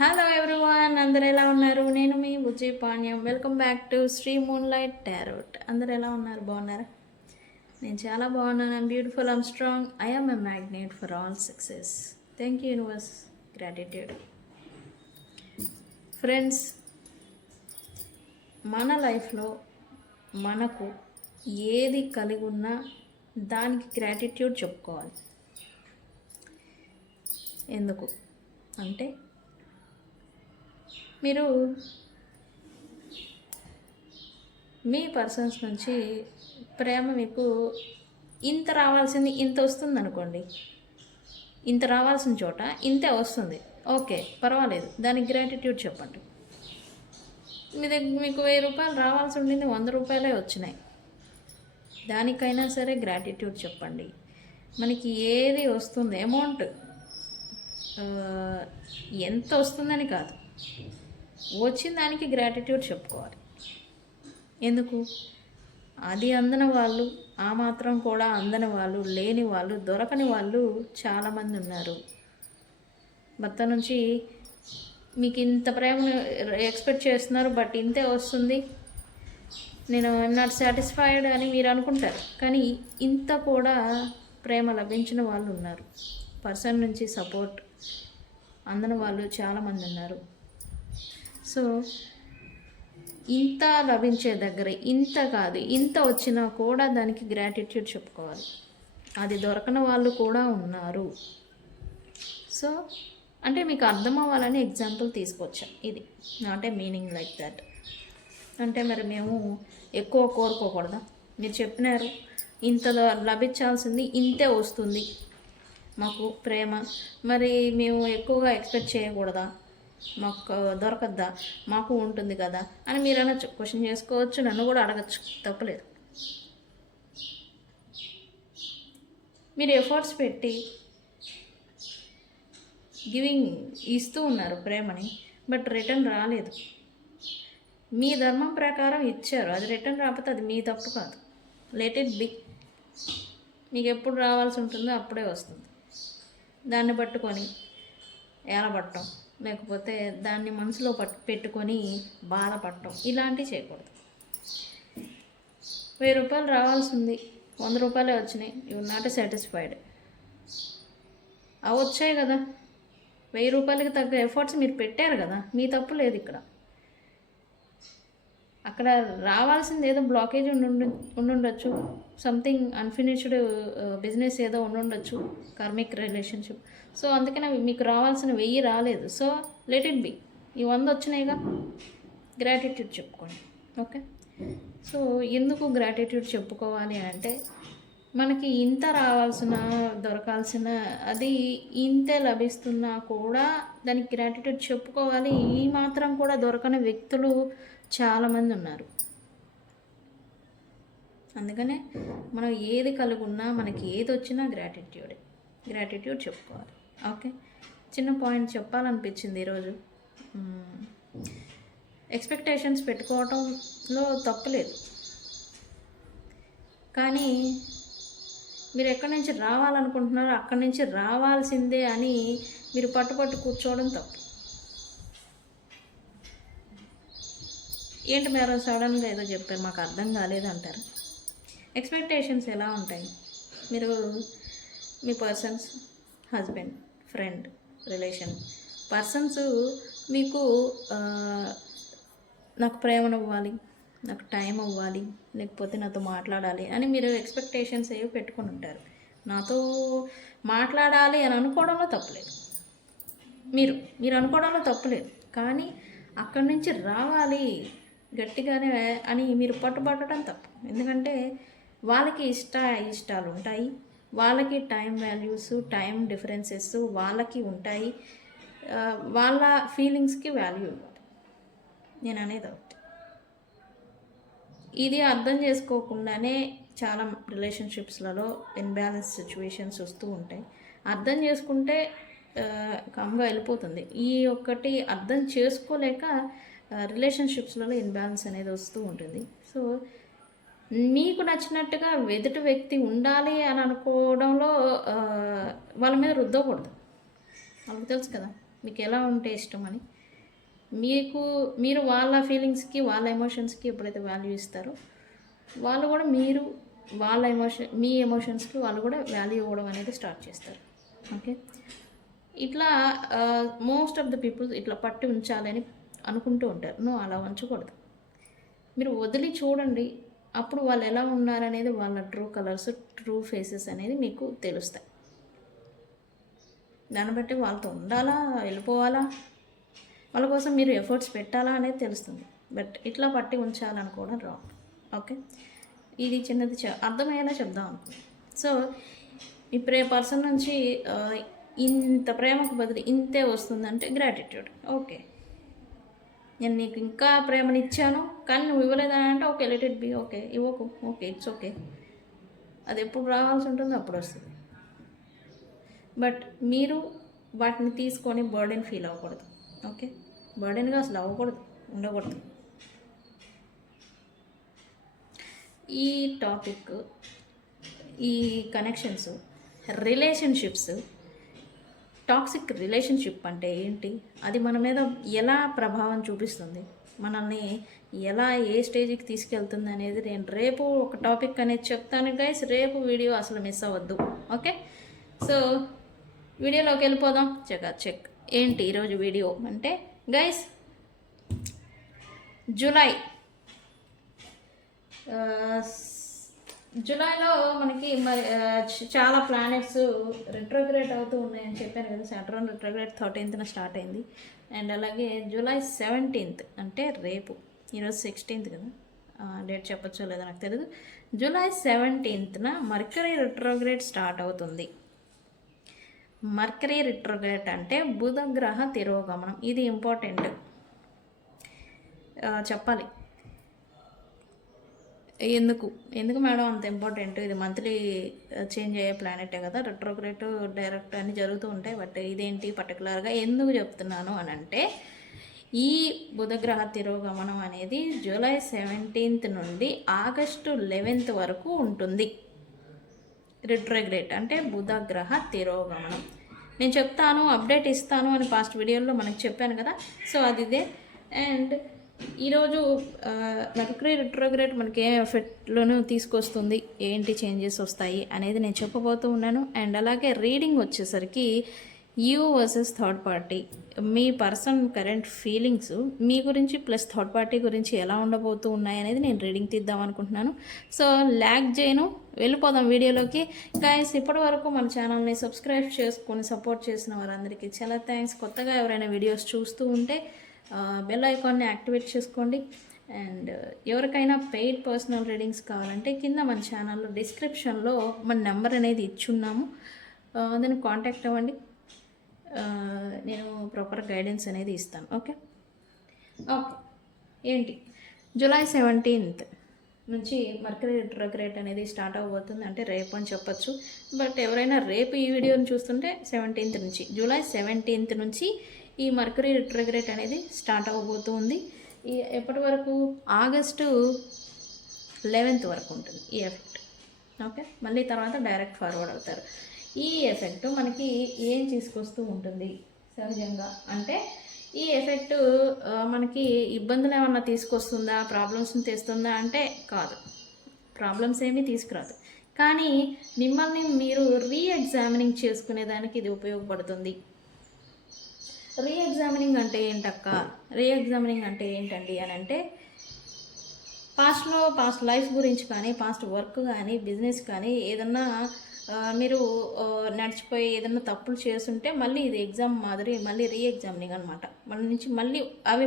Hello everyone, అందరు ఎలా ఉన్నారు? నేను మీ Bujji Panyam. Welcome back to Sri moonlight tarot. అందరు ఎలా ఉన్నారు? బాగున్నారా? నేను చాలా బాగున్నాను. I'm beautiful, I'm strong, I am a magnet for all success. Thank you universe, gratitude. Friends, మన లైఫ్లో మనకు ఏది కలిగి ఉన్నా దానికి గ్రాటిట్యూడ్ చెప్పుకోవాలి. ఎందుకు అంటే, మీరు మీ పర్సన్స్ నుంచి ప్రేమ మీకు ఇంత రావాల్సింది ఇంత వస్తుంది అనుకోండి, ఇంత రావాల్సిన చోట ఇంతే వస్తుంది, ఓకే పర్వాలేదు, దానికి గ్రాటిట్యూడ్ చెప్పండి. మీ దగ్గర మీకు 1000 రూపాయలు రావాల్సి ఉండింది, 100 రూపాయలే వచ్చినాయి, దానికైనా సరే గ్రాటిట్యూడ్ చెప్పండి. మనకి ఏది వస్తుంది, అమౌంట్ ఎంత వస్తుందని కాదు, వచ్చిన దానికి గ్రాటిట్యూడ్ చెప్పుకోవాలి. ఎందుకు? అది అందని వాళ్ళు, ఆ మాత్రం కూడా అందని వాళ్ళు, లేని వాళ్ళు, దొరకని వాళ్ళు చాలామంది ఉన్నారు. భర్త నుంచి మీకు ఇంత ప్రేమను ఎక్స్పెక్ట్ చేస్తున్నారు, బట్ ఇంతే వస్తుంది, నేను ఐఎమ్ నాట్ సాటిస్ఫైడ్ అని మీరు అనుకుంటారు. కానీ ఇంత కూడా ప్రేమ లభించిన వాళ్ళు ఉన్నారు. పర్సన్ నుంచి సపోర్ట్ అందని వాళ్ళు చాలామంది ఉన్నారు. సో ఇంత లభించే దగ్గర ఇంత కాదు, ఇంత వచ్చినా కూడా దానికి గ్రాటిట్యూడ్ చెప్పుకోవాలి. అది దొరకని వాళ్ళు కూడా ఉన్నారు. సో అంటే మీకు అర్థం అవ్వాలని ఎగ్జాంపుల్ తీసుకొచ్చాం. ఇది not a meaning like that. అంటే మరి మేము ఎక్కువ కోరుకోకూడదా? మీరు చెప్పినారు ఇంత లభించాల్సింది ఇంతే వస్తుంది మాకు ప్రేమ, మరి మేము ఎక్కువగా ఎక్స్పెక్ట్ చేయకూడదా? మాకు దొరకద్దా? మాకు ఉంటుంది కదా అని మీరు అనొచ్చు, క్వశ్చన్ చేసుకోవచ్చు, నన్ను కూడా అడగచ్చు, తప్పలేదు. మీరు ఎఫర్ట్స్ పెట్టి గివింగ్ ఇస్తూ ఉన్నారు ప్రేమని, బట్ రిటర్న్ రాలేదు. మీ ధర్మం ప్రకారం ఇచ్చారు, అది రిటర్న్ రాకపోతే అది మీ తప్పు కాదు. Let it B. మీకు ఎప్పుడు రావాల్సి ఉంటుందో అప్పుడే వస్తుంది. దాన్ని పట్టుకొని ఏలబట్టం, లేకపోతే దాన్ని మనసులో పెట్టుకొని బాధపడటం, ఇలాంటివి చేయకూడదు. 1000 రూపాయలు రావాల్సింది 100 రూపాయలే వచ్చినాయి, యు నాట్ సాటిస్ఫైడ్. అవి వచ్చాయి కదా, 1000 రూపాయలకి తగ్గ ఎఫర్ట్స్ మీరు పెట్టారు కదా, మీ తప్పు లేదు ఇక్కడ. అక్కడ రావాల్సింది ఏదో బ్లాకేజ్ ఉండుండొచ్చు, సంథింగ్ అన్ఫినిష్డ్ బిజినెస్ ఏదో ఉండుండొచ్చు, కార్మిక్ రిలేషన్షిప్. సో అందుకనే మీకు రావాల్సిన 1000 రాలేదు. So let it B. ఈ 100 వచ్చినాయిగా, గ్రాటిట్యూడ్ చెప్పుకోండి. ఓకే. సో ఎందుకు గ్రాటిట్యూడ్ చెప్పుకోవాలి అంటే, మనకి ఇంత రావాల్సిన దొరకాల్సిన అది ఇంతే లభిస్తున్నా కూడా దానికి గ్రాటిట్యూడ్ చెప్పుకోవాలి. ఈ మాత్రం కూడా దొరకని వ్యక్తులు చాలామంది ఉన్నారు. అందుకనే మనం ఏది కలిగి ఉన్నా, మనకి ఏది వచ్చినా గ్రాటిట్యూడ్ చెప్పుకోవాలి. ఓకే. చిన్న పాయింట్ చెప్పాలనిపించింది ఈరోజు. ఎక్స్పెక్టేషన్స్ పెట్టుకోవటంలో తప్పులేదు, కానీ మీరు ఎక్కడి నుంచి రావాలనుకుంటున్నారో అక్కడి నుంచి రావాల్సిందే అని మీరు పట్టుపట్టు కూర్చోవడం తప్పు. ఏంటి మీరు సడన్గా ఏదో చెప్పారు మాకు అర్థం కాలేదు అంటారు. ఎక్స్పెక్టేషన్స్ ఎలా ఉంటాయి? మీరు మీ persons, husband, friend, relation persons మీకు నాకు ప్రేమను ఇవ్వాలి, నాకు టైం ఇవ్వాలి, లేకపోతే నాతో మాట్లాడాలి అని మీరు ఎక్స్పెక్టేషన్స్ ఏవి పెట్టుకొని ఉంటారు. నాతో మాట్లాడాలి అని అనుకోవడంలో తప్పులేదు, మీరు అనుకోవడంలో తప్పులేదు. కానీ అక్కడి నుంచి రావాలి గట్టిగానే అని మీరు పట్టుబట్టడం తప్పు. ఎందుకంటే వాళ్ళకి ఇష్టాలు ఉంటాయి, వాళ్ళకి టైం వాల్యూస్, టైం డిఫరెన్సెస్ వాళ్ళకి ఉంటాయి, వాళ్ళ ఫీలింగ్స్కి వాల్యూ ఇవ్వాలి. నేను అనేది ఒకటి. ఇది అర్థం చేసుకోకుండానే చాలా రిలేషన్షిప్స్లలో ఇన్బ్యాలెన్స్ సిచ్యువేషన్స్ వస్తూ ఉంటాయి. అర్థం చేసుకుంటే కామ్గా వెళ్ళిపోతుంది. ఈ ఒక్కటి అర్థం చేసుకోలేక రిలేషన్షిప్స్లలో ఇన్బ్యాలెన్స్ అనేది వస్తూ ఉంటుంది. సో మీకు నచ్చినట్టుగా ఎదుటి వ్యక్తి ఉండాలి అని అనుకోవడంలో వాళ్ళ మీద రుద్దకూడదు. వాళ్ళకి తెలుసు కదా మీకు ఎలా ఉంటే ఇష్టం అని. మీరు వాళ్ళ ఫీలింగ్స్కి వాళ్ళ ఎమోషన్స్కి ఎప్పుడైతే వాల్యూ ఇస్తారో వాళ్ళు కూడా మీ ఎమోషన్స్కి వాళ్ళు కూడా వాల్యూ ఇవ్వడం అనేది స్టార్ట్ చేస్తారు. ఓకే, ఇట్లా మోస్ట్ ఆఫ్ ద పీపుల్ ఇట్లా పట్టి ఉంచాలని అనుకుంటూ ఉంటారు. నువ్వు అలా ఉంచకూడదు. మీరు వదిలి చూడండి, అప్పుడు వాళ్ళు ఎలా ఉన్నారనేది, వాళ్ళ ట్రూ కలర్స్, ట్రూ ఫేసెస్ అనేది మీకు తెలుస్తాయి. దాన్ని బట్టి వాళ్ళతో ఉండాలా, వెళ్ళిపోవాలా, వాళ్ళ కోసం మీరు ఎఫర్ట్స్ పెట్టాలా అనేది తెలుస్తుంది. బట్ ఇట్లా పట్టి ఉంచాలనుకోవడం రాంగ్. ఓకే, ఇది చిన్నది అర్థమయ్యేలా చెప్దాం అనుకో. సో ఈ పర్సన్ నుంచి ఇంత ప్రేమకు బదులు ఇంతే వస్తుందంటే గ్రాటిట్యూడ్. ఓకే, నేను నీకు ఇంకా ప్రేమనిచ్చాను కానీ నువ్వు ఇవ్వలేదని అంటే okay, let it be. Okay, ఇవ్వకు, ఓకే, ఇట్స్ ఓకే. అది ఎప్పుడు రావాల్సి ఉంటుందో అప్పుడు వస్తుంది. బట్ మీరు వాటిని తీసుకొని బర్డెన్ ఫీల్ అవ్వకూడదు. ఓకే, బర్డెన్గా అసలు అవ్వకూడదు, ఉండకూడదు. ఈ టాపిక్, ఈ కనెక్షన్స్, రిలేషన్షిప్స్, టాక్సిక్ రిలేషన్షిప్ అంటే ఏంటి, అది మన మీద ఎలా ప్రభావం చూపిస్తుంది, మనల్ని ఎలా ఏ స్టేజ్కి తీసుకెళ్తుంది అనేది నేను రేపు ఒక టాపిక్ అనేది చెప్తాను గైస్. రేపు వీడియో అసలు మిస్ అవ్వద్దు. ఓకే, సో వీడియోలోకి వెళ్ళిపోదాం. చెక్ ఏంటి ఈరోజు వీడియో అంటే గైస్, జూలైలో మనకి మరి చాలా ప్లానెట్స్ రెట్రోగ్రేట్ అవుతూ ఉన్నాయని చెప్పాను కదా. సాటర్న్ రెట్రోగ్రేట్ 13th స్టార్ట్ అయింది. అండ్ అలాగే జూలై 17th అంటే రేపు, ఈరోజు 16th కదా, డేట్ చెప్పచ్చో లేదో నాకు తెలియదు. జూలై 17th మర్కరీ రెట్రోగ్రేట్ స్టార్ట్ అవుతుంది. మర్కరీ రెట్రోగ్రేట్ అంటే బుధ గ్రహ తిరోగమనం. ఇది ఇంపార్టెంట్ చెప్పాలి. ఎందుకు మేడం అంత ఇంపార్టెంట్? ఇది మంత్లీ చేంజ్ అయ్యే ప్లానెటే కదా, రెట్రోగ్రేట్ డైరెక్ట్ అన్నీ జరుగుతూ ఉంటాయి. బట్ ఇదేంటి పర్టికులర్గా ఎందుకు చెప్తున్నాను అని అంటే, ఈ బుధగ్రహ తిరోగమనం అనేది జూలై 17th నుండి ఆగస్టు 11th వరకు ఉంటుంది. రెట్రోగ్రేట్ అంటే బుధగ్రహ తిరోగమనం. నేను చెప్తాను, అప్డేట్ ఇస్తాను అని పాస్ట్ వీడియోలో మనకు చెప్పాను కదా. సో అది ఇదే. అండ్ ఈరోజు మెర్క్యూరీ రెట్రోగ్రేడ్ మనకి ఏ ఎఫెక్ట్లోనూ తీసుకొస్తుంది, ఏంటి చేంజెస్ వస్తాయి అనేది నేను చెప్పబోతూ ఉన్నాను. అండ్ అలాగే రీడింగ్ వచ్చేసరికి యూ వర్సెస్ థర్డ్ పార్టీ, మీ పర్సన్ కరెంట్ ఫీలింగ్స్ మీ గురించి ప్లస్ థర్డ్ పార్టీ గురించి ఎలా ఉండబోతూ ఉన్నాయి అనేది నేను రీడింగ్ తీద్దాం అనుకుంటున్నాను. సో ల్యాగ్ చేయను, వెళ్ళిపోదాం వీడియోలోకి. గైస్, ఇప్పటి వరకు మన ఛానల్ని సబ్స్క్రైబ్ చేసుకొని సపోర్ట్ చేసిన వారందరికీ చాలా థ్యాంక్స్. కొత్తగా ఎవరైనా వీడియోస్ చూస్తూ ఉంటే బెల్ ఐకాన్ని యాక్టివేట్ చేసుకోండి. అండ్ ఎవరికైనా పెయిడ్ పర్సనల్ రీడింగ్స్ కావాలంటే కింద మన ఛానల్లో డిస్క్రిప్షన్లో మన నెంబర్ అనేది ఇచ్చున్నాము, దాన్ని కాంటాక్ట్ అవ్వండి. నేను ప్రాపర్ గైడెన్స్ అనేది ఇస్తాను. ఓకే, ఏంటి జూలై 17th నుంచి మర్కరీ రెట్రోగ్రేడ్ అనేది స్టార్ట్ అవ్వబోతుంది. అంటే రేపు అని చెప్పచ్చు. బట్ ఎవరైనా రేపు ఈ వీడియోని చూస్తుంటే 17th నుంచి, జూలై 17th నుంచి ఈ మర్కరీ రెట్రోగ్రేడ్ అనేది స్టార్ట్ అవ్వబోతుంది. ఎప్పటి వరకు? ఆగస్టు 11th వరకు ఉంటుంది ఈ ఎఫెక్ట్. ఓకే, మళ్ళీ తర్వాత డైరెక్ట్ ఫార్వర్డ్ అవుతారు. ఈ ఎఫెక్ట్ మనకి ఏం తీసుకొస్తూ ఉంటుంది సహజంగా అంటే, ఈ ఎఫెక్ట్ మనకి ఇబ్బందులు ఏమన్నా తీసుకొస్తుందా, ప్రాబ్లమ్స్ని తెస్తుందా అంటే కాదు, ప్రాబ్లమ్స్ ఏమీ తీసుకురాదు. కానీ మిమ్మల్ని మీరు రీఎగ్జామినింగ్ చేసుకునేదానికి ఇది ఉపయోగపడుతుంది. రీఎగ్జామినింగ్ అంటే ఏంటక్క, రీఎగ్జామినింగ్ అంటే ఏంటండి అని అంటే, పాస్ట్ లైఫ్ గురించి కానీ, పాస్ట్ వర్క్ కానీ, బిజినెస్ కానీ ఏదన్నా మీరు నడిచిపోయి ఏదన్నా తప్పులు చేస్తుంటే మళ్ళీ ఇది ఎగ్జామ్ మాదిరి మళ్ళీ రీఎగ్జామినింగ్ అనమాట. మన నుంచి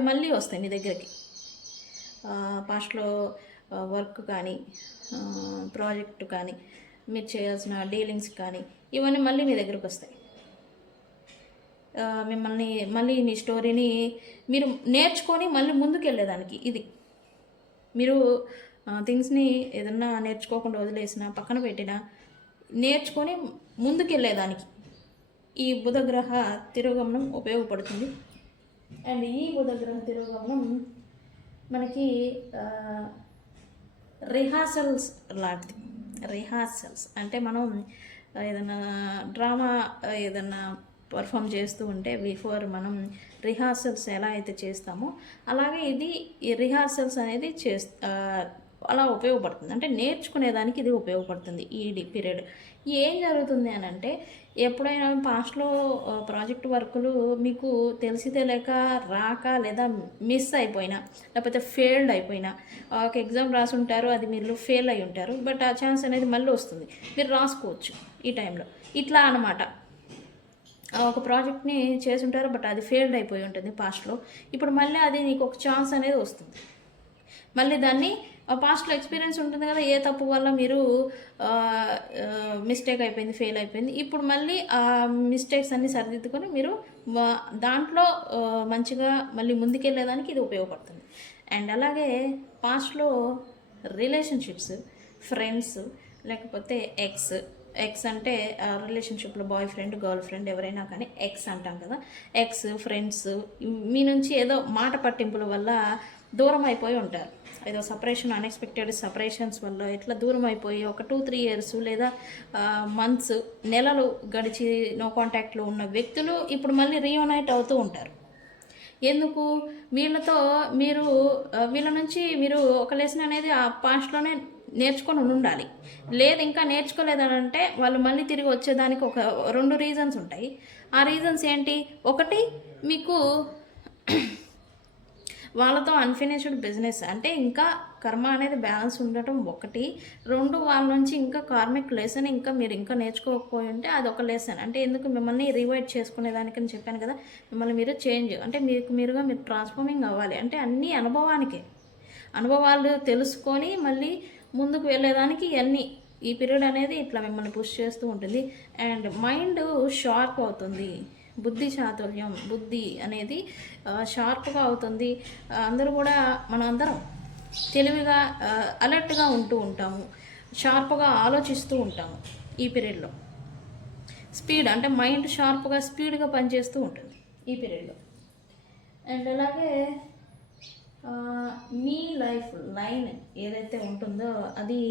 మళ్ళీ వస్తాయి మీ దగ్గరికి. పాస్ట్లో వర్క్ కానీ, ప్రాజెక్టు కానీ, మీరు చేయాల్సిన డీలింగ్స్ కానీ ఇవన్నీ మళ్ళీ మీ దగ్గరకు వస్తాయి. మిమ్మల్ని మళ్ళీ మీ స్టోరీని మీరు నేర్చుకొని మళ్ళీ ముందుకు వెళ్ళేదానికి ఇది. మీరు థింగ్స్ని ఏదన్నా నేర్చుకోకుండా వదిలేసినా, పక్కన పెట్టినా, నేర్చుకొని ముందుకు వెళ్ళేదానికి ఈ బుధగ్రహ తిరోగమనం ఉపయోగపడుతుంది. అండ్ ఈ బుధగ్రహ తిరోగమనం మనకి రిహార్సల్స్ లాంటిది. రిహార్సల్స్ అంటే మనం ఏదైనా డ్రామా, ఏదైనా పర్ఫామ్ చేస్తూ ఉంటే బిఫోర్ మనం రిహార్సల్స్ ఎలా అయితే చేస్తామో అలాగే ఇది ఈ రిహార్సల్స్ అనేది అలా ఉపయోగపడుతుంది. అంటే నేర్చుకునేదానికి ఇది ఉపయోగపడుతుంది ఈ పీరియడ్. ఏం జరుగుతుంది అని అంటే ఎప్పుడైనా పాస్ట్లో ప్రాజెక్ట్ వర్కులు మీకు తెలిసి తెలియక రాక లేదా మిస్ అయిపోయినా లేకపోతే ఫెయిల్డ్ అయిపోయినా ఒక ఎగ్జామ్ రాసి ఉంటారు, అది మీరు ఫెయిల్ అయి ఉంటారు, బట్ ఆ ఛాన్స్ అనేది మళ్ళీ వస్తుంది, మీరు రాసుకోవచ్చు ఈ టైంలో. ఇట్లా అనమాట. ఒక ప్రాజెక్ట్ని చేసి ఉంటారు, బట్ అది ఫెయిల్డ్ అయిపోయి ఉంటుంది పాస్ట్లో. ఇప్పుడు మళ్ళీ అది నీకు ఒక ఛాన్స్ అనేది వస్తుంది. మళ్ళీ దాన్ని పాస్ట్లో ఎక్స్పీరియన్స్ ఉంటుంది కదా, ఏ తప్పు వల్ల మీరు మిస్టేక్ అయిపోయింది, ఫెయిల్ అయిపోయింది, ఇప్పుడు మళ్ళీ ఆ మిస్టేక్స్ అన్నీ సరిదిద్దుకొని మీరు దాంట్లో మంచిగా మళ్ళీ ముందుకెళ్ళేదానికి ఇది ఉపయోగపడుతుంది. అండ్ అలాగే పాస్ట్లో రిలేషన్షిప్స్, ఫ్రెండ్స్, లేకపోతే ఎక్స్ అంటే రిలేషన్షిప్లో బాయ్ ఫ్రెండ్, గర్ల్ ఫ్రెండ్ ఎవరైనా కానీ ఎక్స్ అంటాం కదా, ఎక్స్ ఫ్రెండ్స్ మీ నుంచి ఏదో మాట పట్టింపుల వల్ల దూరం అయిపోయి ఉంటారు. ఏదో సపరేషన్, అన్ఎక్స్పెక్టెడ్ సపరేషన్స్ వల్ల ఇట్లా దూరం అయిపోయి ఒక 2-3 ఇయర్స్ లేదా మంత్స్, నెలలు గడిచి నో కాంటాక్ట్లో ఉన్న వ్యక్తులు ఇప్పుడు మళ్ళీ రీయూనైట్ అవుతూ ఉంటారు. ఎందుకు? వీళ్ళతో మీరు వీళ్ళ నుంచి మీరు ఒక లెసన్ అనేది ఆ పాస్ట్లోనే నేర్చుకొని ఉండాలి. లేదు ఇంకా నేర్చుకోలేదనంటే వాళ్ళు మళ్ళీ తిరిగి వచ్చేదానికి ఒక 2 రీజన్స్ ఉంటాయి. ఆ రీజన్స్ ఏంటి? ఒకటి, మీకు వాళ్ళతో అన్ఫినిష్డ్ బిజినెస్ అంటే ఇంకా కర్మ అనేది బ్యాలెన్స్ ఉండటం ఒకటి. 2, వాళ్ళ నుంచి ఇంకా కార్మిక్ లెసన్ ఇంకా మీరు ఇంకా నేర్చుకోకపోయి ఉంటే అదొక లెసన్. అంటే ఎందుకు మిమ్మల్ని రివైడ్ చేసుకునేదానికని చెప్పాను కదా, మిమ్మల్ని మీరు చేంజ్ అంటే మీరుగా మీరు ట్రాన్స్ఫార్మింగ్ అవ్వాలి. అంటే అన్నీ అనుభవాలు తెలుసుకొని మళ్ళీ ముందుకు వెళ్ళేదానికి ఇవన్నీ ఈ పీరియడ్ అనేది ఇట్లా మిమ్మల్ని పుష్ చేస్తూ ఉంటుంది. అండ్ మైండ్ షార్ప్ అవుతుంది, బుద్ధి చాతుర్యం, బుద్ధి అనేది షార్ప్గా అవుతుంది. అందరూ కూడా మనం అందరం తెలివిగా అలర్ట్గా ఉంటూ ఉంటాము, షార్ప్గా ఆలోచిస్తూ ఉంటాము ఈ పీరియడ్లో. స్పీడ్ అంటే మైండ్ షార్ప్గా స్పీడ్గా పనిచేస్తూ ఉంటుంది ఈ పీరియడ్లో. అండ్ అలాగే మీ లైఫ్ లైన్ ఏదైతే ఉంటుందో అది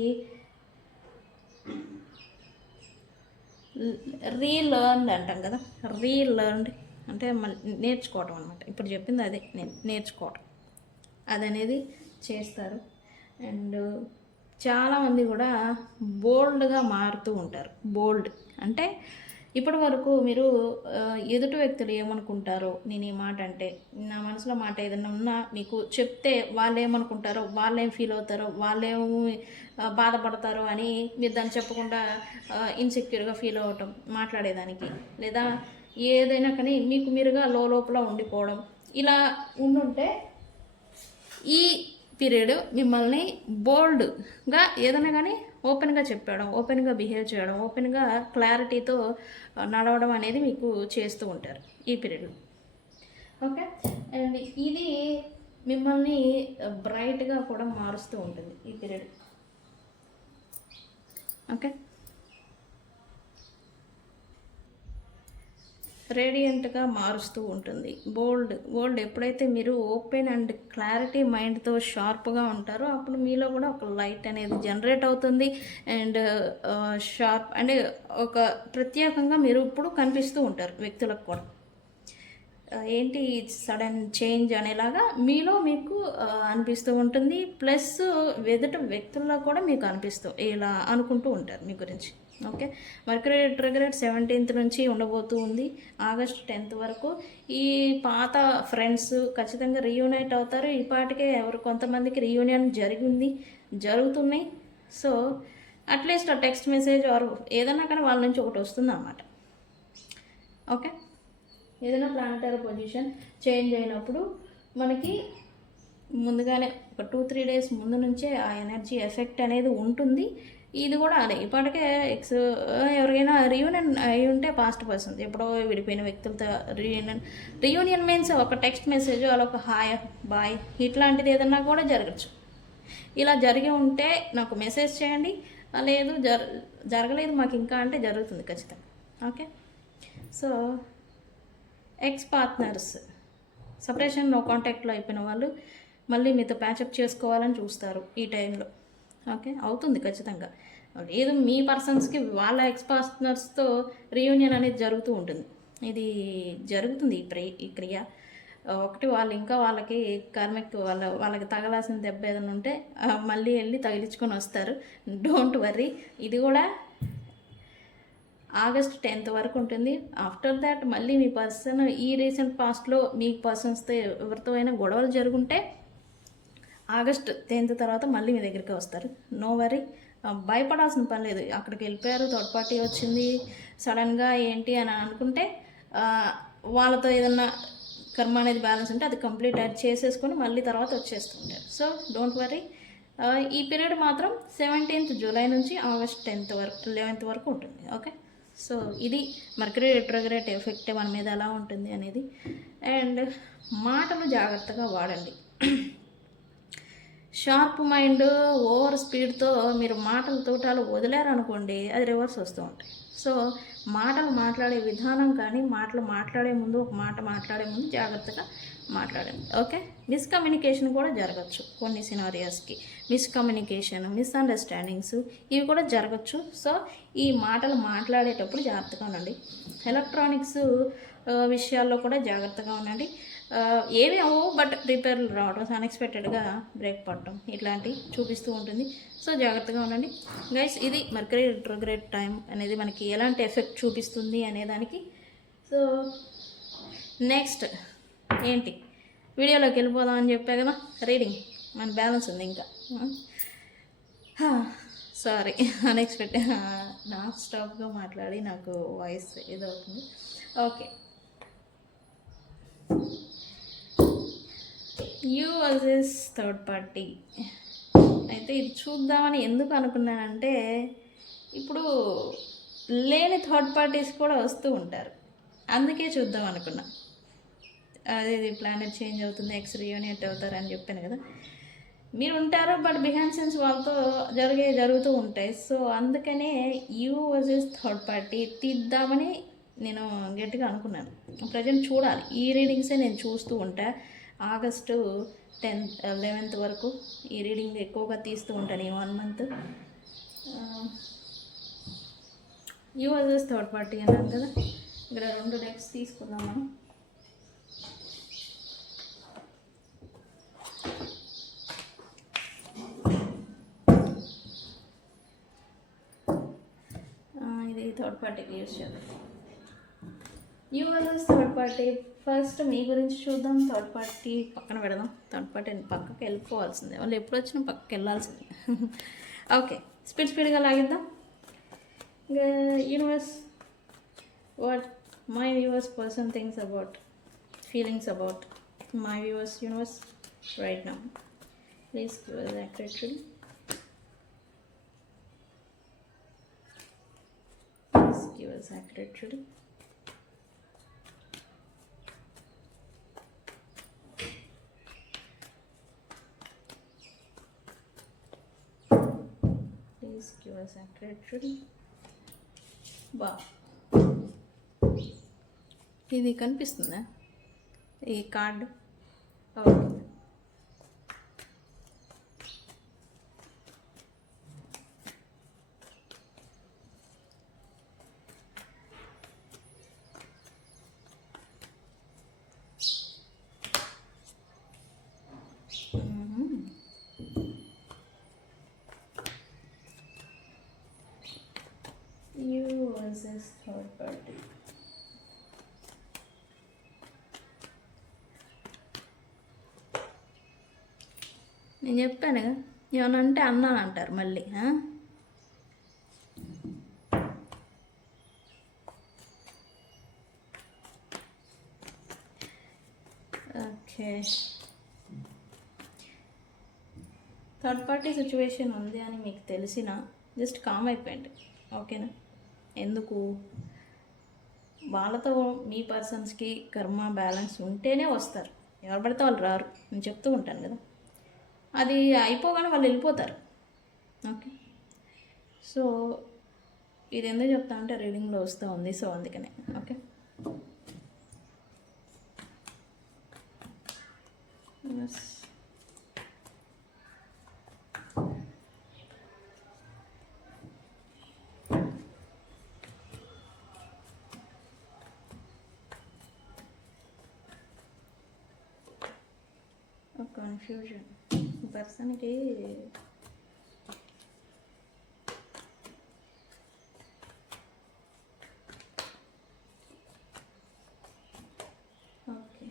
రీలర్న్డ్ అంటాం కదా, రీలర్న్డ్ అంటే నేర్చుకోవటం అనమాట. ఇప్పుడు చెప్పింది అదే, నేర్చుకోవటం అదనేది చేస్తారు. అండ్ చాలామంది కూడా బోల్డ్గా మారుతూ ఉంటారు. బోల్డ్ అంటే ఇప్పటి వరకు మీరు ఎదుటి వ్యక్తులు ఏమనుకుంటారో, నేను ఈ మాట అంటే నా మనసులో మాట ఏదైనా ఉన్నా మీకు చెప్తే వాళ్ళు ఏమనుకుంటారో, వాళ్ళు ఏం ఫీల్ అవుతారో, వాళ్ళేమో బాధపడతారో అని మీరు దాన్ని చెప్పకుండా ఇన్సెక్యూర్గా ఫీల్ అవ్వటం మాట్లాడేదానికి, లేదా ఏదైనా కానీ మీకు మీరుగా లోపల ఉండిపోవడం, ఇలా ఉండుంటే ఈ పీరియడ్ మిమ్మల్ని బోల్డ్గా ఏదైనా కానీ ఓపెన్గా చెప్పడం, ఓపెన్గా బిహేవ్ చేయడం, ఓపెన్గా క్లారిటీతో నడవడం అనేది మీకు చేస్తూ ఉంటారు ఈ పీరియడ్లో. ఓకే. అండ్ ఇది మిమ్మల్ని బ్రైట్గా కూడా మారుస్తూ ఉంటుంది ఈ పీరియడ్. ఓకే. రేడియంట్గా మారుస్తూ ఉంటుంది. బోల్డ్ ఎప్పుడైతే మీరు ఓపెన్ అండ్ క్లారిటీ మైండ్తో షార్ప్గా ఉంటారో అప్పుడు మీలో కూడా ఒక లైట్ అనేది జనరేట్ అవుతుంది. అండ్ షార్ప్ అంటే ఒక ప్రత్యేకంగా మీరు ఇప్పుడు కనిపిస్తూ ఉంటారు వ్యక్తులకు కూడా. ఏంటి సడన్ చేంజ్ అనేలాగా మీలో మీకు అనిపిస్తూ ఉంటుంది. ప్లస్ ఎదుట వ్యక్తుల్లో కూడా మీకు అనిపిస్తూ ఇలా అనుకుంటూ ఉంటారు మీ గురించి. ఓకే. మర్క్యూరీ రెట్రోగ్రేడ్ 17th నుంచి ఉండబోతూ ఉంది, August 10th వరకు. ఈ పాత ఫ్రెండ్స్ ఖచ్చితంగా రీయూనైట్ అవుతారు. ఇప్పటికే కొంతమందికి రీయూనియన్ జరుగుతున్నాయి. సో అట్లీస్ట్ ఆ టెక్స్ట్ మెసేజ్ ఆర్ ఏదైనా కానీ వాళ్ళ నుంచి ఒకటి వస్తుంది అన్నమాట. ఓకే. ఏదైనా ప్లానెటరీ పొజిషన్ చేంజ్ అయినప్పుడు మనకి ముందుగానే ఒక 2-3 days ముందు నుంచే ఆ ఎనర్జీ ఎఫెక్ట్ అనేది ఉంటుంది. ఇది కూడా అదే. ఇప్పటికే ఎవరికైనా రీయూనియన్ అయి ఉంటే పాస్ట్ పర్సన్స్ ఎప్పుడో విడిపోయిన వ్యక్తులతో రీయూనియన్ మీన్స్ ఒక టెక్స్ట్ మెసేజ్ అలా ఒక హాయ్ బాయ్ ఇట్లాంటిది ఏదన్నా కూడా జరగచ్చు. ఇలా జరిగి ఉంటే నాకు మెసేజ్ చేయండి. లేదు జరగలేదు మాకు ఇంకా అంటే జరుగుతుంది ఖచ్చితంగా. Okay. So ex partners separation no కాంటాక్ట్లో అయిపోయిన వాళ్ళు మళ్ళీ మీతో ప్యాచప్ చేసుకోవాలని చూస్తారు ఈ టైంలో. ఓకే. అవుతుంది ఖచ్చితంగా. లేదు మీ పర్సన్స్కి వాళ్ళ ఎక్స్ పార్ట్నర్స్తో రీయూనియన్ అనేది జరుగుతూ ఉంటుంది. ఇది జరుగుతుంది ఈ క్రియ. ఒకటి వాళ్ళు ఇంకా వాళ్ళకి కార్మిక్ వాళ్ళకి తగలాల్సిన దెబ్బ ఏదైనా ఉంటే మళ్ళీ వెళ్ళి తగిలించుకొని వస్తారు. Don't worry. ఇది కూడా ఆగస్ట్ 10th వరకు ఉంటుంది. ఆఫ్టర్ దాట్ మళ్ళీ మీ పర్సన్ ఈ రీసెంట్ పాస్ట్లో మీ పర్సన్స్తో ఎవరితో అయినా గొడవలు జరుగుంటే ఆగస్ట్ 10th తర్వాత మళ్ళీ మీ దగ్గరికి వస్తారు. నో వరీ, భయపడాల్సిన పని లేదు. అక్కడికి వెళ్ళిపోయారు, థర్డ్ పార్టీ వచ్చింది సడన్గా ఏంటి అని అనుకుంటే వాళ్ళతో ఏదన్నా కర్మ అనేది బ్యాలెన్స్ ఉంటే అది కంప్లీట్ చేసేసుకొని మళ్ళీ తర్వాత వచ్చేస్తుంటారు. So don't worry. ఈ పీరియడ్ మాత్రం 17th జూలై నుంచి ఆగస్ట్ 11th వరకు ఉంటుంది. ఓకే, సో ఇది మర్కరీ రెట్రోగ్రేడ్ ఎఫెక్ట్ మన మీద ఎలా ఉంటుంది అనేది. అండ్ మాటలు జాగ్రత్తగా వాడండి. షార్ప్ మైండ్ ఓవర్ స్పీడ్తో మీరు మాటలు తోటాలు వదిలేరనుకోండి, అది రివర్స్ వస్తూ ఉంటాయి. సో మాటలు మాట్లాడే విధానం కానీ మాటలు మాట్లాడే ముందు ఒక మాట మాట్లాడే ముందు జాగ్రత్తగా మాట్లాడండి. ఓకే, మిస్కమ్యూనికేషన్ కూడా జరగచ్చు. కొన్ని సినారియోస్కి మిస్కమ్యూనికేషన్, మిస్అండర్స్టాండింగ్స్ ఇవి కూడా జరగచ్చు. సో ఈ మాటలు మాట్లాడేటప్పుడు జాగ్రత్తగా ఉండండి. ఎలక్ట్రానిక్స్ విషయాల్లో కూడా జాగ్రత్తగా ఉండండి. ఏమి అవ్వవు, బట్ రిపేర్లు రావడం, అన్ఎక్స్పెక్టెడ్గా బ్రేక్ పడటం ఇట్లాంటివి చూపిస్తూ ఉంటుంది. సో జాగ్రత్తగా ఉండండి గైస్. ఇది మర్కరీ రెట్రోగ్రేడ్ టైం అనేది మనకి ఎలాంటి ఎఫెక్ట్ చూపిస్తుంది అనేదానికి. సో నెక్స్ట్ ఏంటి, వీడియోలోకి వెళ్ళిపోదాం అని చెప్పా కదా. రీడింగ్ మన బ్యాలెన్స్ ఉంది ఇంకా. సారీ, అన్ఎక్స్పెక్టెడ్ నాన్ స్టాప్గా మాట్లాడి నాకు వాయిస్ ఇదవుతుంది. Okay, you versus third party. అయితే ఇది చూద్దామని ఎందుకు అనుకున్నానంటే, ఇప్పుడు లేని థర్డ్ పార్టీస్ కూడా వస్తూ ఉంటారు, అందుకే చూద్దాం అనుకున్నా. అది ప్లానెట్ చేంజ్ అవుతుంది, ఎక్స్ రియూనియట్ అవుతారు అని చెప్పాను కదా. మీరు ఉంటారు, బట్ బిహైండ్ సీన్స్ వాళ్ళతో జరుగుతూ ఉంటాయి. సో అందుకనే యూ వర్సెస్ థర్డ్ పార్టీ తీద్దామని నేను గట్టిగా అనుకున్నాను. ప్రజెంట్ చూడాలి, ఈ రీడింగ్సే నేను చూస్తూ ఉంటా. ఆగస్టు 11th వరకు ఈ రీడింగ్ ఎక్కువగా తీస్తూ ఉంటాను ఈ 1 month. You versus third party అన్నాను కదా. ఇక్కడ 2 డెక్స్ తీసుకుందాం మనం. ఇది థర్డ్ పార్టీకి యూజ్ చేద్దాం. You versus third party. First మీ గురించి చూద్దాం, థర్డ్ పార్టీ పక్కన పెడదాం. థర్డ్ పార్టీ పక్కకి వెళ్ళిపోవాల్సిందే, వాళ్ళు ఎప్పుడు వచ్చినా పక్కకి వెళ్ళాల్సిందే. ఓకే, స్పీడ్గా లాగిద్దాం. Universe, what my viewers person things about, feelings about my viewers universe right now. Please give us accurate reading. Please give us accurate reading. Please give us accurate reading. బా, ఇది కనిపిస్తుందా ఈ card? Okay, you versus third party. నేను చెప్పాను కదా, ఏమన్నా అంటే అన్నాను అంటారు మళ్ళీ. ఓకే, థర్డ్ పార్టీ సిచ్యువేషన్ ఉంది అని మీకు తెలిసిన జస్ట్ కామ్ అయిపోయింది. ఓకేనా? ఎందుకు, వాళ్ళతో మీ పర్సన్స్కి కర్మ బ్యాలెన్స్ ఉంటేనే వస్తారు, ఎవరు పడితే వాళ్ళు రారు. నేను చెప్తూ ఉంటాను కదా, అది అయిపోగానే వాళ్ళు వెళ్ళిపోతారు. ఓకే, సో ఇది ఎందుకు చెప్తా అంటే రీడింగ్లో వస్తూ ఉంది, సో అందుకనే. ఓకే, ఒక కన్ఫ్యూజన్ పర్సన్కి. ఓకే,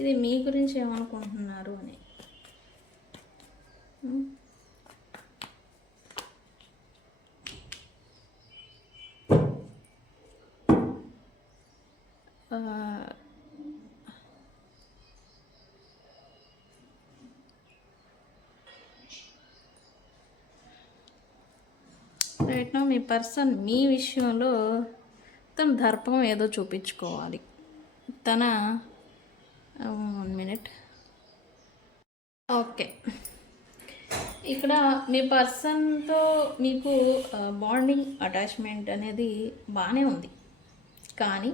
ఇది మీ గురించి ఏమనుకుంటున్నారు అని. రైట్ నౌ మీ పర్సన్ మీ విషయంలో తన దర్పం ఏదో చూపించుకోవాలి. తన 1 మినిట్. ఓకే, ఇక్కడ మీ పర్సన్తో మీకు బాండింగ్ అటాచ్మెంట్ అనేది బాగానే ఉంది. కానీ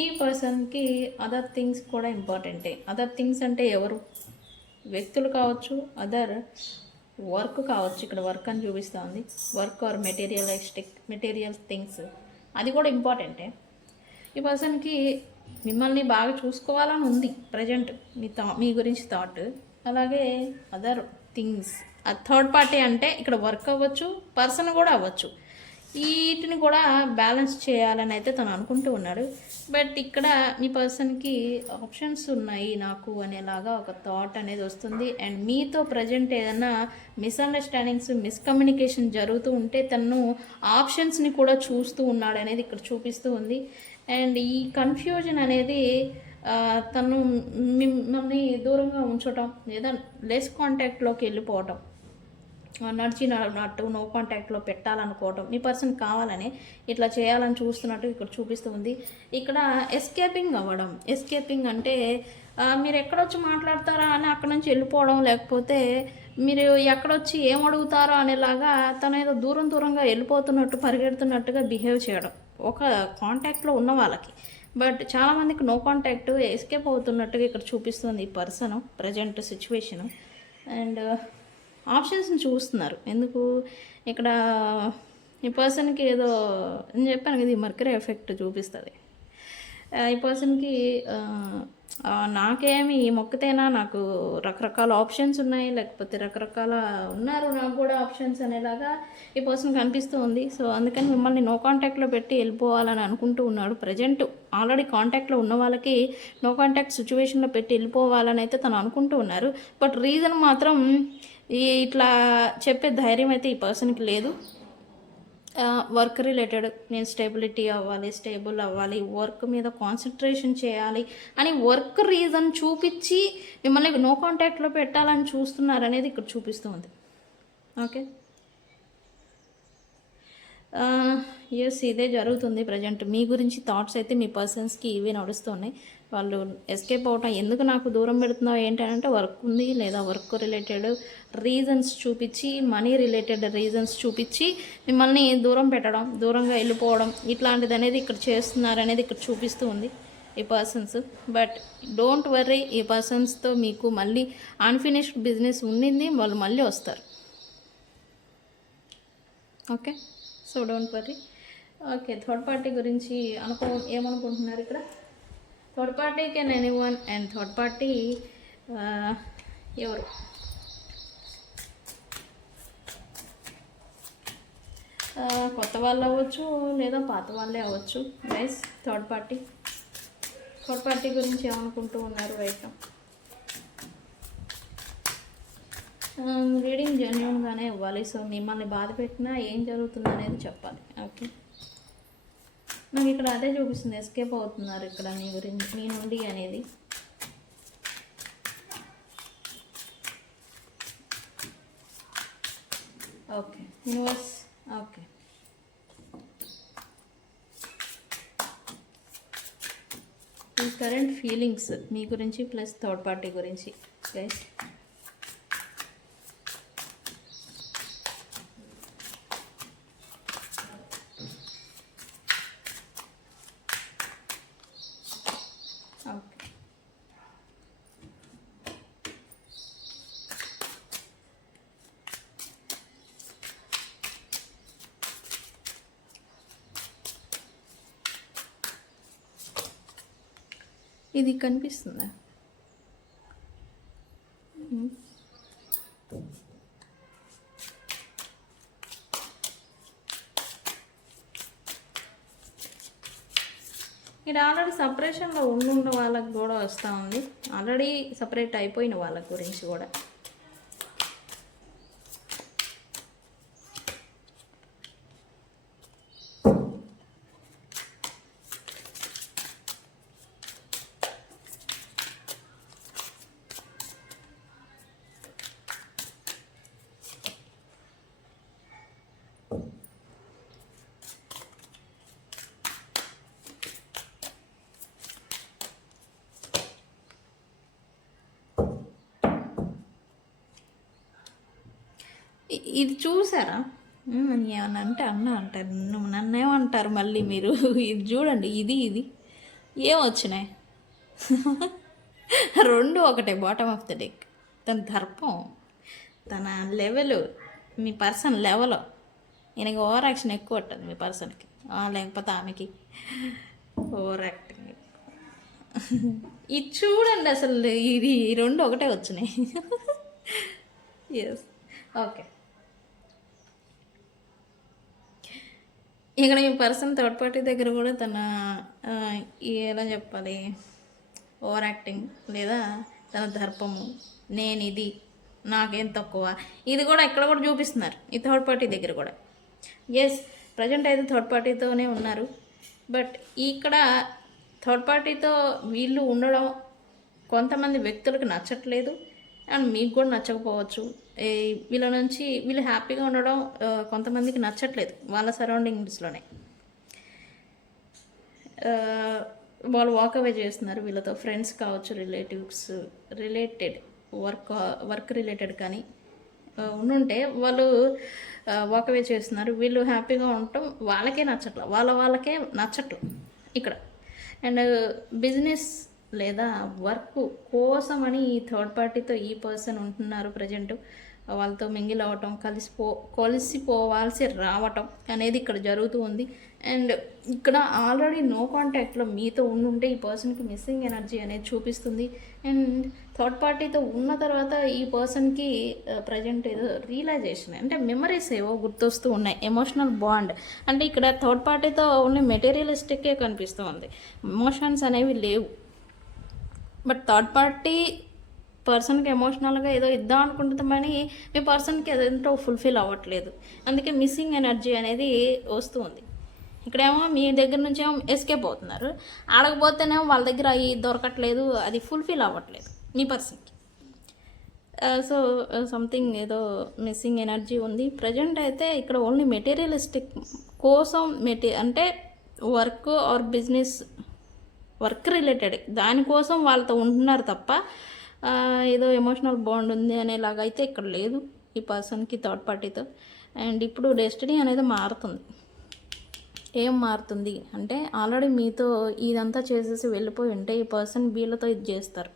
ఈ పర్సన్కి అదర్ థింగ్స్ కూడా ఇంపార్టెంటే. అదర్ థింగ్స్ అంటే ఎవరు? వ్యక్తులు కావచ్చు, అదర్ వర్క్ కావచ్చు. ఇక్కడ వర్క్ అని చూపిస్తుంది. వర్క్ ఆర్ మెటీరియల్ థింగ్స్, అది కూడా ఇంపార్టెంటే. ఈ పర్సన్కి మిమ్మల్ని బాగా చూసుకోవాలని ఉంది ప్రజెంట్, మీ గురించి థాట్. అలాగే అదర్ థింగ్స్, ఆ థర్డ్ పార్టీ అంటే ఇక్కడ వర్క్ అవ్వచ్చు, పర్సన్ కూడా అవ్వచ్చు. వీటిని కూడా బ్యాలెన్స్ చేయాలని అయితే తను అనుకుంటూ ఉన్నాడు. బట్ ఇక్కడ మీ పర్సన్కి ఆప్షన్స్ ఉన్నాయి నాకు అనేలాగా ఒక థాట్ అనేది వస్తుంది. అండ్ మీతో ప్రజెంట్ ఏదైనా మిస్అండర్స్టాండింగ్స్, మిస్కమ్యూనికేషన్ జరుగుతూ ఉంటే తను ఆప్షన్స్ని కూడా చూస్తూ ఉన్నాడు అనేది ఇక్కడ చూపిస్తూ ఉంది. అండ్ ఈ కన్ఫ్యూజన్ అనేది తను మిమ్మల్ని దూరంగా ఉంచటం లేదా లెస్ కాంటాక్ట్లోకి వెళ్ళిపోవటం, నడిచినట్టు నో కాంటాక్ట్లో పెట్టాలనుకోవటం, మీ పర్సన్ కావాలని ఇట్లా చేయాలని చూస్తున్నట్టు ఇక్కడ చూపిస్తుంది. ఇక్కడ ఎస్కేపింగ్ అవ్వడం. ఎస్కేపింగ్ అంటే మీరు ఎక్కడొచ్చి మాట్లాడతారా అని అక్కడ నుంచి వెళ్ళిపోవడం, లేకపోతే మీరు ఎక్కడొచ్చి ఏం అడుగుతారో అనేలాగా తను ఏదో దూరంగా వెళ్ళిపోతున్నట్టు, పరిగెడుతున్నట్టుగా బిహేవ్ చేయడం ఒక కాంటాక్ట్లో ఉన్న వాళ్ళకి. బట్ చాలామందికి నో కాంటాక్ట్, ఎస్కేప్ అవుతున్నట్టుగా ఇక్కడ చూపిస్తుంది ఈ పర్సన్ ప్రజెంట్ సిచ్యువేషను. అండ్ ఆప్షన్స్ని చూస్తున్నారు. ఎందుకు ఇక్కడ ఈ పర్సన్కి ఏదో నేను చెప్పాను కదా, ఈ మర్కరీ ఎఫెక్ట్ చూపిస్తుంది. ఈ పర్సన్కి నాకేమి ఈ మొక్కతేనా, నాకు రకరకాల ఆప్షన్స్ ఉన్నాయి, లేకపోతే రకరకాల ఉన్నారు నాకు కూడా ఆప్షన్స్ అనేలాగా ఈ పర్సన్ కనిపిస్తూ ఉంది. సో అందుకని మిమ్మల్ని నో కాంటాక్ట్లో పెట్టి వెళ్ళిపోవాలని అనుకుంటూ ఉన్నాడు. ప్రజెంట్ ఆల్రెడీ కాంటాక్ట్లో ఉన్న వాళ్ళకి నో కాంటాక్ట్ సిచ్యువేషన్లో పెట్టి వెళ్ళిపోవాలని అయితే తను అనుకుంటూ ఉన్నారు. బట్ రీజన్ మాత్రం ఇట్లా చెప్పే ధైర్యం అయితే ఈ పర్సన్కి లేదు. వర్క్ రిలేటెడ్, నేను స్టేబుల్ అవ్వాలి, వర్క్ మీద కాన్సన్ట్రేషన్ చేయాలి అని వర్క్ రీజన్ చూపించి మిమ్మల్ని నో కాంటాక్ట్లో పెట్టాలని చూస్తున్నారు అనేది ఇక్కడ చూపిస్తుంది. ఓకే, ఎస్, ఇదే జరుగుతుంది ప్రజెంట్. మీ గురించి థాట్స్ అయితే మీ పర్సన్స్కి ఇవే నడుస్తున్నాయి. వాళ్ళు ఎస్కేప్ అవటం, ఎందుకు నాకు దూరం పెడుతున్నావు ఏంటంటే వర్క్ ఉంది, లేదా వర్క్ రిలేటెడ్ రీజన్స్ చూపించి, మనీ రిలేటెడ్ రీజన్స్ చూపించి మిమ్మల్ని దూరం పెట్టడం, దూరంగా వెళ్ళిపోవడం ఇట్లాంటిది అనేది ఇక్కడ చేస్తున్నారు అనేది ఇక్కడ చూపిస్తూ ఉంది ఈ పర్సన్స్. బట్ డోంట్ వర్రీ, ఈ పర్సన్స్తో మీకు మళ్ళీ అన్ఫినిష్డ్ బిజినెస్ ఉండింది, వాళ్ళు మళ్ళీ వస్తారు. Okay, so don't worry. Okay, third party గురించి ఏమనుకుంటున్నారు ఇక్కడ? Third party can anyone. And third party ఎవరు? కొత్త వాళ్ళు అవ్వచ్చు, లేదా పాత వాళ్ళే అవ్వచ్చు. గైస్, థర్డ్ పార్టీ గురించి ఏమనుకుంటూ ఉన్నారు రైట్ నౌ? రీడింగ్ జెన్యూన్గానే ఇవ్వాలి. సో మిమ్మల్ని బాధ పెట్టినా ఏం జరుగుతుంది అనేది చెప్పాలి. ఓకే, నాకు ఇక్కడ అదే చూపిస్తుంది, ఎస్కేప్ అవుతున్నారు ఇక్కడ మీ నుండి అనేది. Okay universe. ఓకే, ఈ కరెంట్ ఫీలింగ్స్ మీ గురించి ప్లస్ థర్డ్ పార్టీ గురించి గైస్. ఇది కనిపిస్తుందా? ఇది ఆల్రెడీ సపరేషన్లో ఉన్న వాళ్ళకి కూడా వస్తూ ఉంది, ఆల్రెడీ సపరేట్ అయిపోయిన వాళ్ళ గురించి కూడా. ఇది చూసారా? ఏమన్నా అంటే అంటారు, నన్నేమంటారు మళ్ళీ మీరు. ఇది చూడండి, ఇది ఏమొచ్చినాయి. రెండు ఒకటే, బాటమ్ ఆఫ్ ద డెక్. తన దర్పం, తన లెవెల్, మీ పర్సన్ లెవెల్. ఈయనకి ఓవర్ యాక్షన్ ఎక్కువ ఉంటుంది మీ పర్సన్కి, లేకపోతే ఆమెకి ఓవర్ యాక్టింగ్. ఇది చూడండి అసలు, ఇది రెండు ఒకటే వచ్చినాయి. Yes, okay. ఇక్కడ ఈ పర్సన్ థర్డ్ పార్టీ దగ్గర కూడా తన ఎలా చెప్పాలి, ఓవర్ యాక్టింగ్ లేదా తన దర్పము, నేను ఇది, నాకేం తక్కువ, ఇది కూడా ఇక్కడ కూడా చూపిస్తున్నారు ఈ థర్డ్ పార్టీ దగ్గర కూడా. ఎస్, ప్రజెంట్ అయితే థర్డ్ పార్టీతోనే ఉన్నారు. బట్ ఇక్కడ థర్డ్ పార్టీతో వీళ్ళు ఉండడం కొంతమంది వ్యక్తులకు నచ్చట్లేదు, అండ్ మీకు కూడా నచ్చకపోవచ్చు. వీళ్ళ నుంచి వీళ్ళు హ్యాపీగా ఉండడం కొంతమందికి నచ్చట్లేదు వాళ్ళ సరౌండింగ్స్లోనే. వాళ్ళు వాక్ అవే చేస్తున్నారు వీళ్ళతో, ఫ్రెండ్స్ కావచ్చు, రిలేటెడ్ వర్క్ రిలేటెడ్ కానీ ఉండుంటే వాళ్ళు వాక్ అవే చేస్తున్నారు. వీళ్ళు హ్యాపీగా ఉండటం వాళ్ళకే నచ్చట్లేదు, వాళ్ళకే నచ్చట్లేదు ఇక్కడ. అండ్ బిజినెస్ లేదా వర్క్ కోసమని ఈ థర్డ్ పార్టీతో ఈ పర్సన్ ఉంటున్నారు ప్రజెంట్. వాళ్ళతో మింగిల్ అవ్వటం, కలిసిపోవాల్సి రావటం అనేది ఇక్కడ జరుగుతూ ఉంది. అండ్ ఇక్కడ ఆల్రెడీ నో కాంటాక్ట్లో మీతో ఉండుంటే ఈ పర్సన్కి మిస్సింగ్ ఎనర్జీ అనేది చూపిస్తుంది. అండ్ థర్డ్ పార్టీతో ఉన్న తర్వాత ఈ పర్సన్కి ప్రజెంట్ ఏదో రియలైజేషన్, అంటే మెమరీస్ ఏవో గుర్తొస్తూ ఉన్నాయి, ఎమోషనల్ బాండ్. అంటే ఇక్కడ థర్డ్ పార్టీతో ఓన్లీ మెటీరియలిస్టిక్కే కనిపిస్తూ ఉంది, ఎమోషన్స్ అనేవి లేవు. బట్ థర్డ్ పార్టీ పర్సన్కి ఎమోషనల్గా ఏదో ఇద్దాం అనుకుంటుందని మీ పర్సన్కి అదేంటో ఫుల్ఫిల్ అవ్వట్లేదు, అందుకే మిస్సింగ్ ఎనర్జీ అనేది వస్తూ ఉంది. ఇక్కడేమో మీ దగ్గర నుంచి ఏమో ఎస్కేప్ అవుతున్నారు, ఆడకపోతేనేమో వాళ్ళ దగ్గర అవి దొరకట్లేదు, అది ఫుల్ఫిల్ అవ్వట్లేదు మీ పర్సన్కి. సో సంథింగ్ ఏదో మిస్సింగ్ ఎనర్జీ ఉంది ప్రజెంట్ అయితే. ఇక్కడ ఓన్లీ మెటీరియలిస్టిక్ కోసం అంటే work or business, work related దానికోసం వాళ్ళతో ఉంటున్నారు తప్ప ఏదో ఎమోషనల్ బాండ్ ఉంది అనేలాగా అయితే ఇక్కడ లేదు ఈ పర్సన్కి థర్డ్ పార్టీతో. అండ్ ఇప్పుడు డెస్టినీ అనేది మారుతుంది. ఏం మారుతుంది అంటే, ఆల్రెడీ మీతో ఇదంతా చేసేసి వెళ్ళిపోయి ఉంటే ఈ పర్సన్ వీళ్ళతో ఇది చేస్తారు.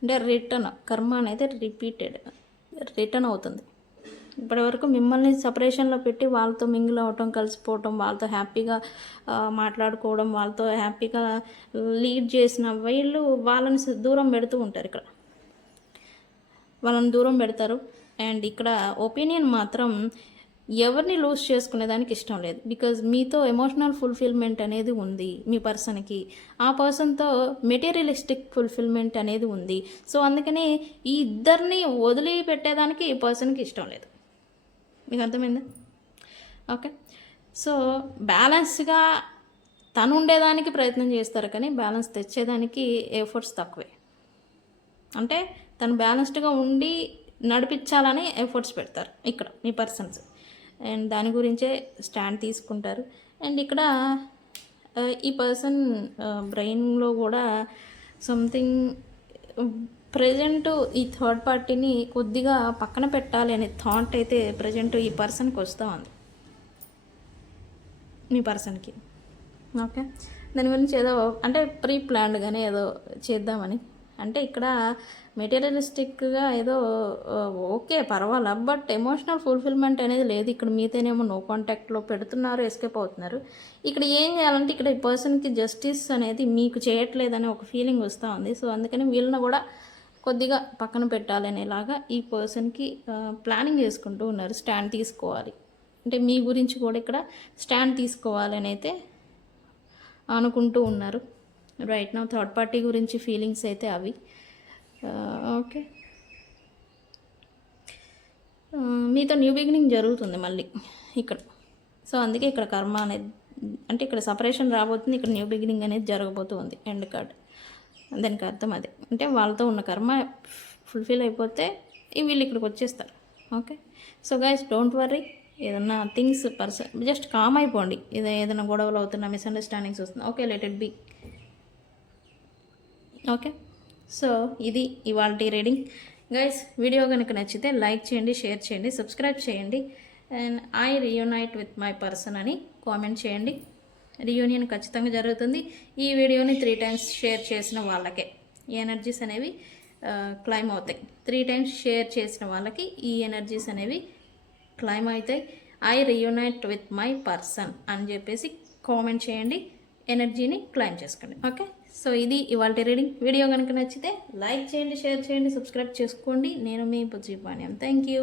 అంటే రిటర్న్ కర్మ అనేది రిటర్న్ అవుతుంది. ఇప్పటివరకు మిమ్మల్ని సపరేషన్లో పెట్టి వాళ్ళతో మింగిల్ అవ్వటం, కలిసిపోవటం, వాళ్ళతో హ్యాపీగా మాట్లాడుకోవడం, వాళ్ళతో హ్యాపీగా లీడ్ చేసిన వీళ్ళు వాళ్ళని దూరం పెడుతూ ఉంటారు. ఇక్కడ వాళ్ళని దూరం పెడతారు. అండ్ ఇక్కడ ఒపీనియన్ మాత్రం ఎవరిని లూజ్ చేసుకునేదానికి ఇష్టం లేదు. బికాజ్ మీతో ఎమోషనల్ ఫుల్ఫిల్మెంట్ అనేది ఉంది మీ పర్సన్కి, ఆ పర్సన్తో మెటీరియలిస్టిక్ ఫుల్ఫిల్మెంట్ అనేది ఉంది. సో అందుకని ఈ ఇద్దరిని వదిలిపెట్టేదానికి ఈ పర్సన్కి ఇష్టం లేదు. మీకు అర్థమైందా? ఓకే. సో బ్యాలెన్స్గా తను ఉండేదానికి ప్రయత్నం చేస్తారు, కానీ బ్యాలెన్స్ తెచ్చేదానికి ఎఫర్ట్స్ తక్కువే. అంటే తను బ్యాలెన్స్డ్గా ఉండి నడిపించాలని ఎఫర్ట్స్ పెడతారు ఇక్కడ మీ పర్సన్స్. అండ్ దాని గురించే స్టాండ్ తీసుకుంటారు. అండ్ ఇక్కడ ఈ పర్సన్ బ్రెయిన్లో కూడా సంథింగ్ ప్రజెంట్ ఈ థర్డ్ పార్టీని కొద్దిగా పక్కన పెట్టాలి అనే థాట్ అయితే ప్రజెంట్ ఈ పర్సన్కి వస్తూ ఉంది మీ పర్సన్కి. ఓకే, దాని గురించి ఏదో అంటే ప్రీ ప్లాన్డ్గానే ఏదో చేద్దామని అంటే ఇక్కడ మెటీరియలిస్టిక్గా ఏదో ఓకే పర్వాలా, బట్ ఎమోషనల్ ఫుల్ఫిల్మెంట్ అనేది లేదు. ఇక్కడ మీతోనేమో నో కాంటాక్ట్లో పెడుతున్నారు, ఎస్కేప్ అవుతున్నారు. ఇక్కడ ఏం చేయాలంటే ఇక్కడ ఈ పర్సన్కి జస్టిస్ అనేది మీకు చేయట్లేదనే ఒక ఫీలింగ్ వస్తూ ఉంది. సో అందుకని వీళ్ళని కూడా కొద్దిగా పక్కన పెట్టాలనేలాగా ఈ పర్సన్కి ప్లానింగ్ చేసుకుంటూ ఉన్నారు. స్టాండ్ తీసుకోవాలి అంటే మీ గురించి కూడా ఇక్కడ స్టాండ్ తీసుకోవాలని అయితే అనుకుంటూ ఉన్నారు. రైట్ నౌ థర్డ్ పార్టీ గురించి ఫీలింగ్స్ అయితే అవి. ఓకే, మీతో న్యూ బిగినింగ్ జరుగుతుంది మళ్ళీ ఇక్కడ. సో అందుకే ఇక్కడ కర్మ అనేది అంటే ఇక్కడ సపరేషన్ రాబోతుంది, ఇక్కడ న్యూ బిగినింగ్ అనేది జరగబోతుంది. ఎండ్ కార్డ్ దానికి అర్థం అదే, అంటే వాళ్ళతో ఉన్న కర్మ ఫుల్ఫిల్ అయిపోతే వీళ్ళు ఇక్కడికి వచ్చేస్తారు. Okay, so guys don't worry, ఏదన్నా థింగ్స్ జస్ట్ కామ్ అయిపోండి. ఏదైనా గొడవలు అవుతున్నా, మిస్అండర్స్టాండింగ్స్ వస్తుంది, okay let it be. Okay, so ఇది ఇవాల్టి రీడింగ్ గైస్. వీడియో కనుక నచ్చితే లైక్ చేయండి, షేర్ చేయండి, సబ్స్క్రైబ్ చేయండి. And I reunite with my person అని కామెంట్ చేయండి. రీయూనియన్ ఖచ్చితంగా జరుగుతుంది. ఈ వీడియోని 3 times షేర్ చేసిన వాళ్ళకే ఈ ఎనర్జీస్ అనేవి క్లైమ్ అవుతాయి. 3 times షేర్ చేసిన వాళ్ళకి ఈ ఎనర్జీస్ అనేవి క్లైమ్ అవుతాయి. I reunite with my person అని చెప్పేసి కామెంట్ చేయండి, ఎనర్జీని క్లైమ్ చేసుకోండి. ఓకే, సో ఇది ఇవాల్టి రీడింగ్. వీడియో కనుక నచ్చితే లైక్ చేయండి, షేర్ చేయండి, సబ్స్క్రైబ్ చేసుకోండి. నేను మీ పుజ్జిపాణ్యం. Thank you.